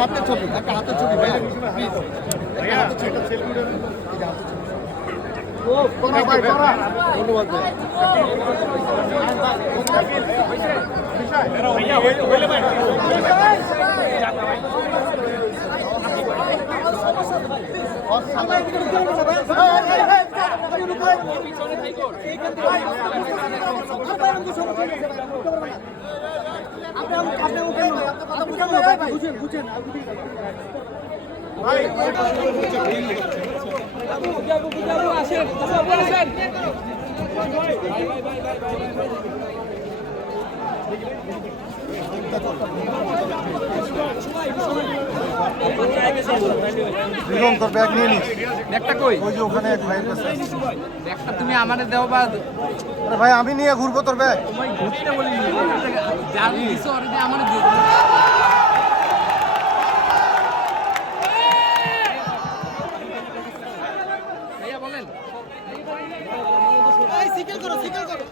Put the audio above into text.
হাতের ছবি একটা হাতের ছবি ভাই প্লিজ একটা হাতের ছবি ধন্যবাদ তোর ব্যাগ নিয়ে নিস ব্যাগটা কই ওই যে ওখানে এক ভাইয়ের কাছে ব্যাগটা তুমি আমারে দাও বা আরে ভাই আমি নিয়ে ঘুরবো তোর ব্যাগ তোমায় ঘুরতে বলিনি যা দিছো অলরেডি আমারে দিয়ে ভাইয়া বলেন সিকেল করো